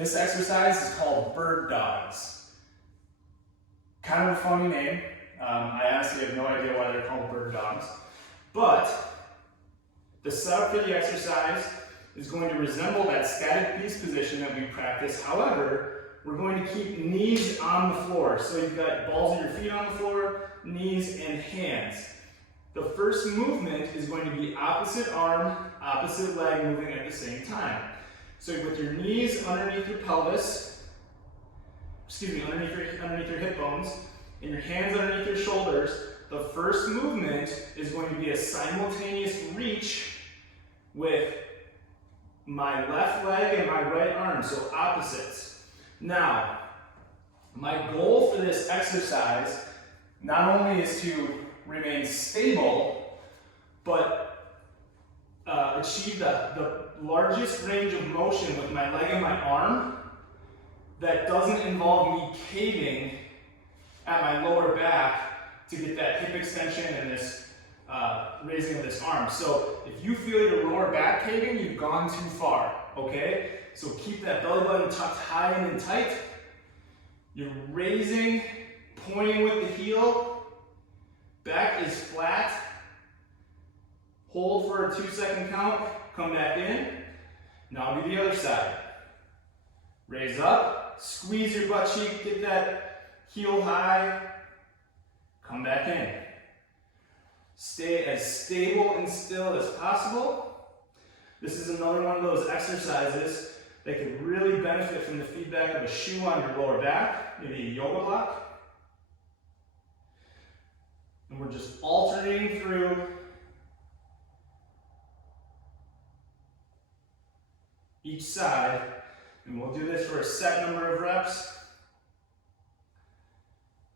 This exercise is called bird dogs. Kind of a funny name. I honestly have no idea why they're called bird dogs. But the setup for the exercise is going to resemble that static beast position that we practice. However, we're going to keep knees on the floor. So you've got balls of your feet on the floor, knees and hands. The first movement is going to be opposite arm, opposite leg moving at the same time. So with your knees underneath your pelvis, underneath your hip bones, and your hands underneath your shoulders, the first movement is going to be a simultaneous reach with my left leg and my right arm, so opposites. Now, my goal for this exercise not only is to remain stable, but achieve the largest range of motion with my leg and my arm that doesn't involve me caving at my lower back to get that hip extension and this raising of this arm. So if you feel your lower back caving, you've gone too far, okay? So keep that belly button tucked high and tight. You're raising, pointing with the heel. Back is flat. Hold for a 2-second count. Come back in. Now do the other side. Raise up. Squeeze your butt cheek. Get that heel high. Come back in. Stay as stable and still as possible. This is another one of those exercises that could really benefit from the feedback of a shoe on your lower back, maybe a yoga block. And we're just alternating through each side, and we'll do this for a set number of reps.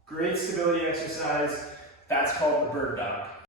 Great stability exercise. That's called the bird dog.